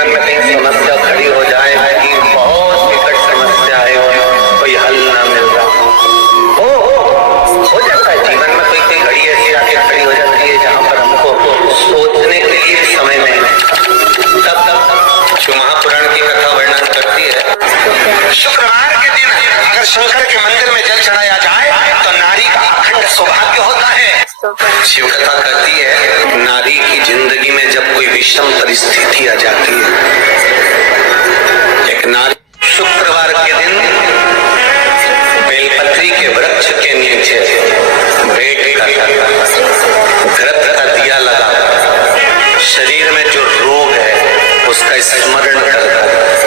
जीवन में कहीं समस्या खड़ी हो जाए कि बहुत विकट समस्या है और कोई हल ना मिल रहा हो जाता है जीवन में कोई कोई घड़ी ऐसी आके खड़ी हो जाती है जहाँ पर हमको सोचने के लिए समय नहीं है। तब जो महापुराण की कथा वर्णन करती है, शुक्रवार के दिन अगर शंकर के मंदिर में जल चढ़ाया जाए तो नारी का अखंड सौभाग्य होता है। शिव कथा कहती है नारी की जिंदगी में जब कोई विषम परिस्थिति आ जाती है, एक नारी शुक्रवार के दिन बेलपत्री के वृक्ष के नीचे बैठकर घृत का दिया लगा शरीर में जो रोग है उसका स्मरण कर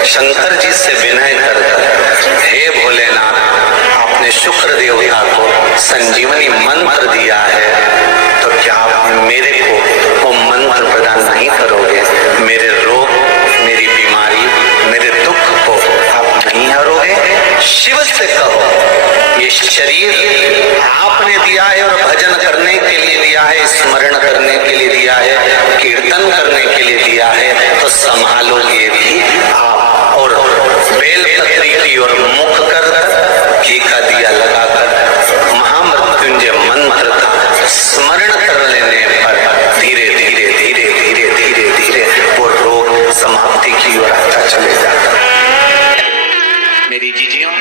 शंकर जी से विनय कर, हे भोलेनाथ, आपने शुक्र देवता को संजीवनी मंत्र दिया है, तो क्या आप मेरे को वो मंत्र प्रदान नहीं करोगे? मेरे रोग, मेरी बीमारी, मेरे दुख को आप नहीं हरोगे? शिव से कहो ये शरीर आपने दिया है और भजन करने के लिए दिया है, स्मरण करने के लिए दिया है, कीर्तन करने के लिए दिया है, तो संभालोगे भी आप। और बेलपत्री की ओर मुख कर घी का दिया लगाकर महामृत्युंजय मंत्र का स्मरण कर लेने पर धीरे धीरे धीरे धीरे धीरे धीरे वो रोग समाप्ति की ओर आता चले जाता। मेरी जीजियों,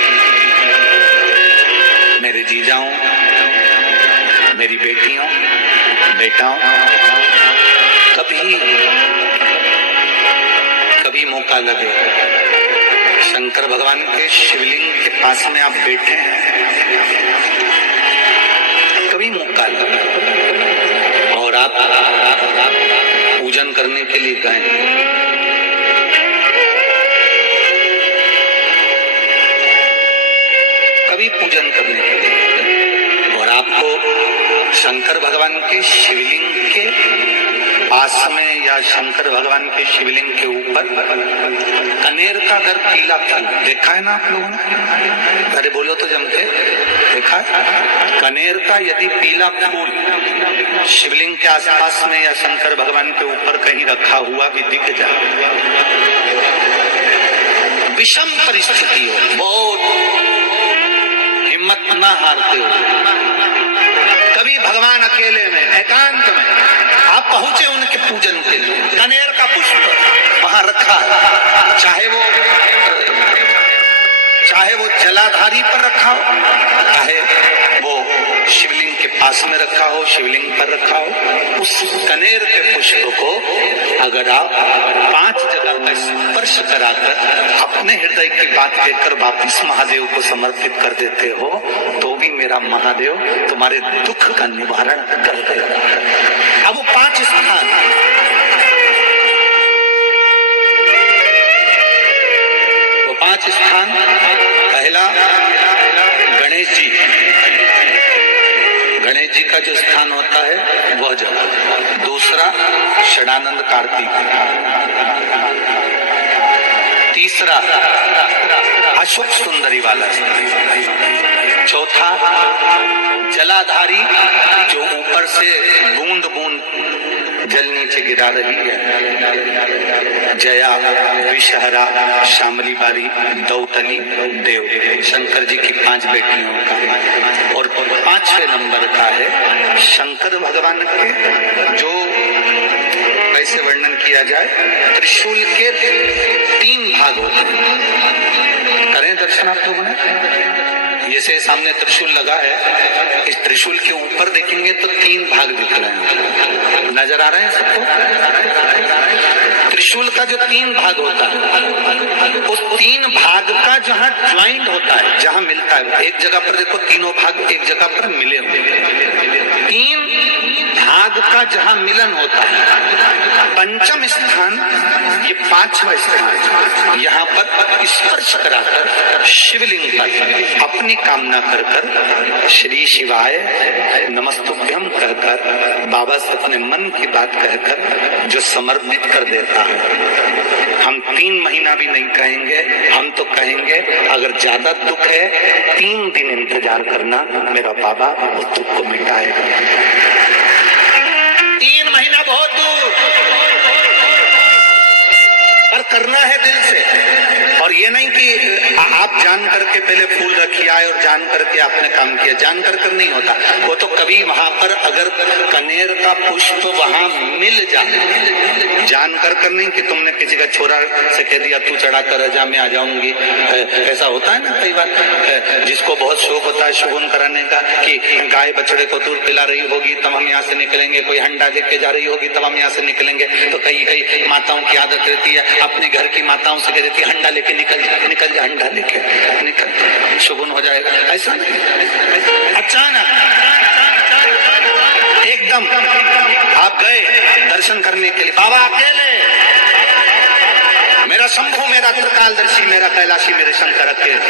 मेरे जीजाओं, मेरी बेटियों, बेटाओं, कभी मौका लगे शंकर भगवान के शिवलिंग के पास में आप बैठे हैं, कभी मौका लगे और आप पूजन करने के लिए गए, कभी पूजन करने के लिए और आपको शंकर भगवान के शिवलिंग के पास में या शंकर भगवान के शिवलिंग के ऊपर कनेर का अगर पीला फूल देखा है ना आप लोगों ने? अरे बोलो तो जमके, देखा है? कनेर का यदि पीला फूल शिवलिंग के आसपास में या शंकर भगवान के ऊपर कहीं रखा हुआ भी दिख जाए, विषम परिस्थिति हो, बहुत हिम्मत ना हारते हो, कभी भगवान अकेले में एकांत में आप पहुंचे उनके पूजन के लिए, कनेर का पुष्प वहां रखा, चाहे वो जलाधारी पर रखा हो, चाहे वो शिवलिंग के पास में रखा हो, शिवलिंग पर रखा हो, उस कनेर के पुष्प को अगर आप 5 जगह का स्पर्श कराकर अपने हृदय की बात कहकर वापिस महादेव को समर्पित कर देते हो, तो भी मेरा महादेव तुम्हारे दुख का निवारण कर देगा। अब वो 5 स्थान, वो 5 स्थान, पहला गणेश जी, गणेश जी का जो स्थान होता है वह जगह, दूसरा षडानंद कार्तिक, तीसरा अशोक सुंदरी वाला, चौथा जलाधारी जो ऊपर से बूंद बूंद जल नीचे गिरा रही है, जया, विषहरा, शामली बारी, दौतली, देव, शंकर जी की 5 बेटियों का। और 5वें नंबर का है शंकर भगवान के जो कैसे वर्णन किया जाए, त्रिशूल के 3 भाग होते हैं। करें दर्शन आप लोगों ने? जैसे सामने त्रिशूल लगा है, इस त्रिशूल के ऊपर देखेंगे तो 3 भाग दिख रहे हैं, नजर आ रहे हैं सबको? त्रिशूल का जो 3 भाग होता है, उस 3 भाग का जहाँ ज्वाइंट होता है, जहाँ मिलता है, एक जगह पर देखो तीनों भाग एक जगह पर मिले हुए, 3 भाग का जहाँ मिलन होता है, पंचम स्थान, ये 5वां स्थान, यहाँ पर स्पर्श कराकर शिवलिंग पर अपनी कामना कर कर श्री शिवाय नमस्तुभ्यम कहकर बाबा से अपने मन की बात कहकर जो समर्पित कर देता है, हम 3 महीना भी नहीं कहेंगे, हम तो कहेंगे अगर ज्यादा दुख है 3 दिन इंतजार करना, मेरा बाबा उस दुख को मिटाएगा। 3 महीना बहुत दूर, पर और करना है दिल से। और ये नहीं कि आप जान करके पहले फूल रखिए आए और जान करके आपने काम किया, जान कर नहीं होता वो तो। कभी वहां पर अगर कनेर का पुष्प वहां मिल जाए, जान कर नहीं कि तुमने किसी का छोरा से कह दिया तू चढ़ा कर जा मैं आ जाऊंगी, ऐसा होता है ना कई बार। जिसको बहुत शौक होता है शगुन कराने का कि गाय बछड़े को दूध पिला रही होगी तब हम यहाँ से निकलेंगे, कोई हंडा लेके जा रही होगी तब हम यहाँ से निकलेंगे। तो कई माताओं की आदत रहती है, अपने घर की माताओं से कह देती है हंडा लेके निकल जा हंडा लेके निकल, शगुन हो जाएगा। ऐसा नहीं, अचानक एकदम आप गए दर्शन करने के लिए, बाबा अकेले, मेरा शंभू, मेरा त्रिकालदर्शी, मेरा कैलाशी, मेरे शंकर अकेले।